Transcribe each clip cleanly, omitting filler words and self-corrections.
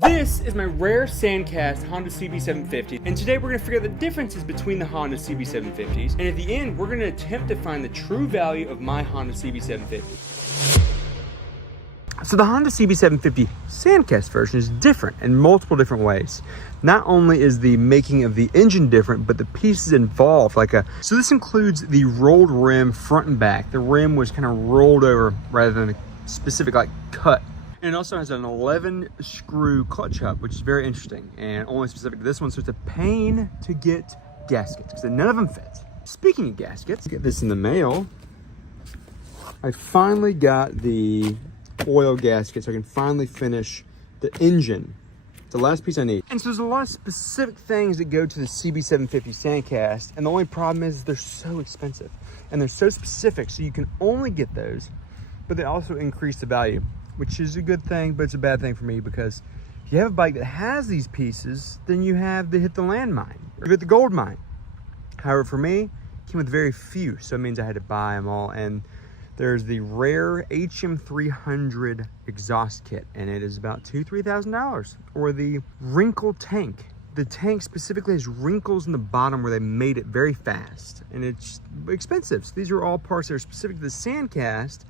This is my rare sandcast Honda CB750, and today we're going to figure out the differences between the Honda CB750s, and at the end we're going to attempt to find the true value of my Honda CB750. So the Honda CB750 sandcast version is different in multiple different ways. Not only is the making of the engine different, but the pieces involved, so this includes the rolled rim front and back. The rim was kind of rolled over rather than a specific cut. And it also has an 11 screw clutch hub, which is very interesting and only specific to this one. So it's a pain to get gaskets because none of them fit. Speaking of gaskets, get this in the mail. I finally got the oil gasket so I can finally finish the engine. It's the last piece I need. And so there's a lot of specific things that go to the CB750 sandcast. And the only problem is they're so expensive and they're so specific. So you can only get those, but they also increase the value, which is a good thing, but it's a bad thing for me because if you have a bike that has these pieces, then you have to hit the landmine, or hit the gold mine. However, for me, it came with very few, so it means I had to buy them all. And there's the rare HM300 exhaust kit, and it is about $2,000-$3,000. Or the wrinkle tank. The tank specifically has wrinkles in the bottom where they made it very fast, and it's expensive. So these are all parts that are specific to the sandcast.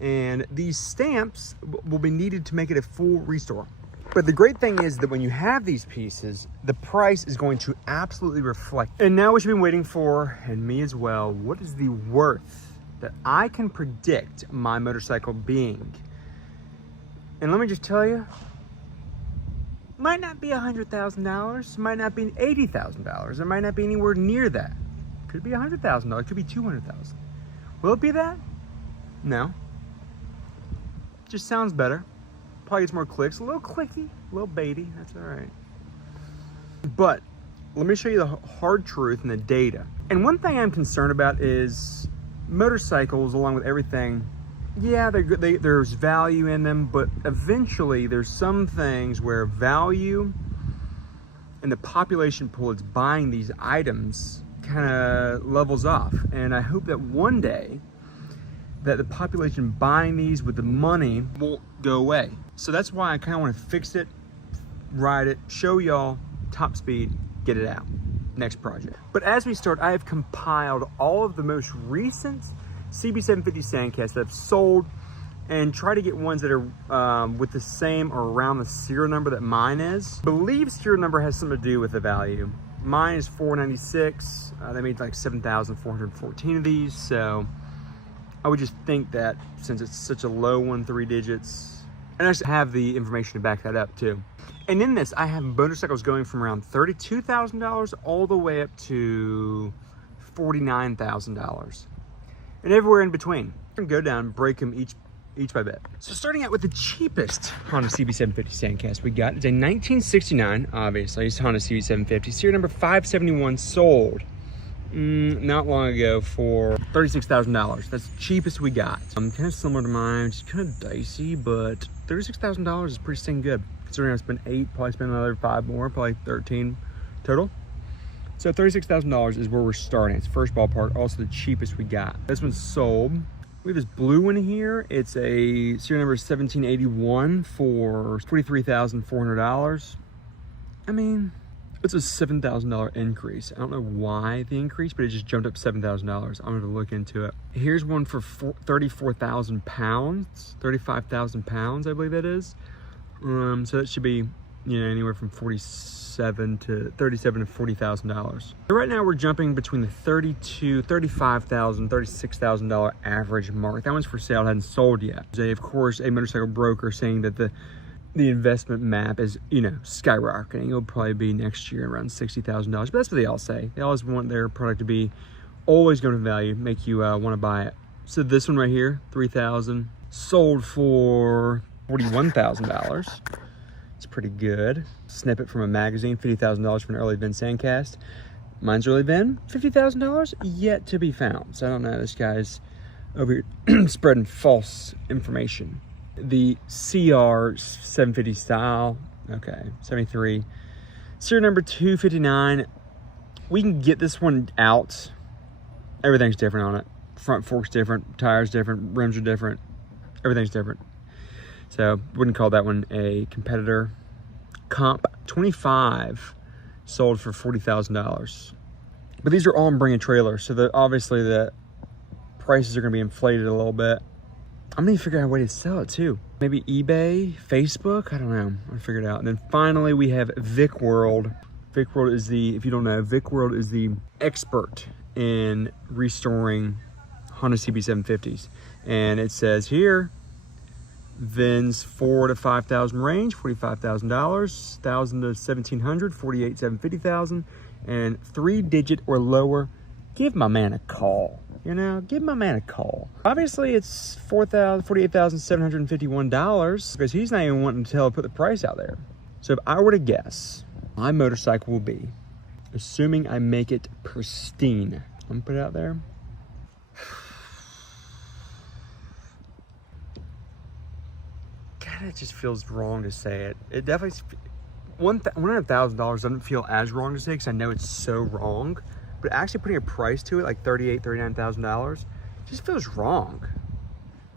And these stamps will be needed to make it a full restore. But the great thing is that when you have these pieces, the price is going to absolutely reflect. And now what you've been waiting for, and me as well, what is the worth that I can predict my motorcycle being? And let me just tell you, might not be $100,000, might not be $80,000, it might not be anywhere near that. Could be $100,000, could be $200,000. Will it be that? No. Just sounds better. Probably gets more clicks. A little clicky, a little baity. That's all right. But let me show you the hard truth and the data. And one thing I'm concerned about is motorcycles, along with everything. Yeah, there's value in them, but eventually there's some things where value and the population pool that's buying these items kind of levels off. And I hope that one day that the population buying these with the money won't go away. So that's why I kind of want to fix it, ride it, show y'all top speed, get it out. Next project. But as we start, I have compiled all of the most recent CB750 sandcasts that I've sold and try to get ones that are with the same or around the serial number that mine is. I believe serial number has something to do with the value. Mine is 496. They made like 7,414 of these, so I would just think that since it's such a low one, 3 digits, and I just have the information to back that up too. And in this, I have motorcycles going from around $32,000 all the way up to $49,000, and everywhere in between. I'm gonna go down and break them each by bit. So starting out with the cheapest Honda CB750 sandcast we got, it's a 1969, obviously, it's Honda CB750, serial number 571, sold not long ago for $36,000. That's the cheapest we got. Kind of similar to mine, just kind of dicey, but $36,000 is pretty stinking good. Considering I spent 8, probably spend another 5 more, probably 13 total. So $36,000 is where we're starting. It's first ballpark, also the cheapest we got. This one's sold. We have this blue one here. It's a serial number 1781 for $43,400. I mean, it's a $7,000 increase. I don't know why the increase, but it just jumped up $7,000. I'm gonna look into it. Here's one for 34,000 pounds, 35,000 pounds, I believe that is. So that should be, anywhere from $37,000 to $40,000. So right now we're jumping between the $32,000, $35,000, $36,000 average mark. That one's for sale, hadn't sold yet. There's of course, a motorcycle broker saying that the investment map is, skyrocketing. It'll probably be next year around $60,000, but that's what they all say. They always want their product to be always going to value, make you want to buy it. So this one right here, $3,000, sold for $41,000. It's pretty good. Snippet from a magazine, $50,000 for an early VIN sandcast. Mine's early VIN, $50,000, yet to be found. So I don't know, this guy's over here spreading false information. The CR750 style, okay, 73, serial number 259. We can get this one out. Everything's different on it. Front fork's different, tires different, rims are different, everything's different. So wouldn't call that one a competitor. Comp 25 sold for $40,000. But these are all in bring a trailer, so obviously the prices are gonna be inflated a little bit. I'm gonna figure out a way to sell it too. Maybe eBay, Facebook, I don't know. I'll figure it out. And then finally we have VicWorld. VicWorld is if you don't know, VicWorld is the expert in restoring Honda CB750s. And it says here, VINs 4 to 5,000 range, $45,000, 1,000 to 1,700, 48,750,000, and 3-digit or lower. Give my man a call. You know, give my man a call. Obviously, it's $48,751 because he's not even wanting to put the price out there. So if I were to guess, my motorcycle will be, assuming I make it pristine, I'm gonna put it out there. God, it just feels wrong to say it. It definitely, $100,000 doesn't feel as wrong to say because I know it's so wrong. But actually putting a price to it, like $38,000, $39,000, just feels wrong.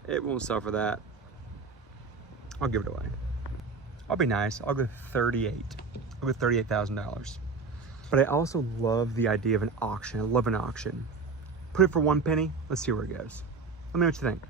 It won't sell for that. I'll give it away. I'll be nice. I'll go 38. I'll go $38,000. But I also love the idea of an auction. I love an auction. Put it for 1 penny. Let's see where it goes. Let me know what you think.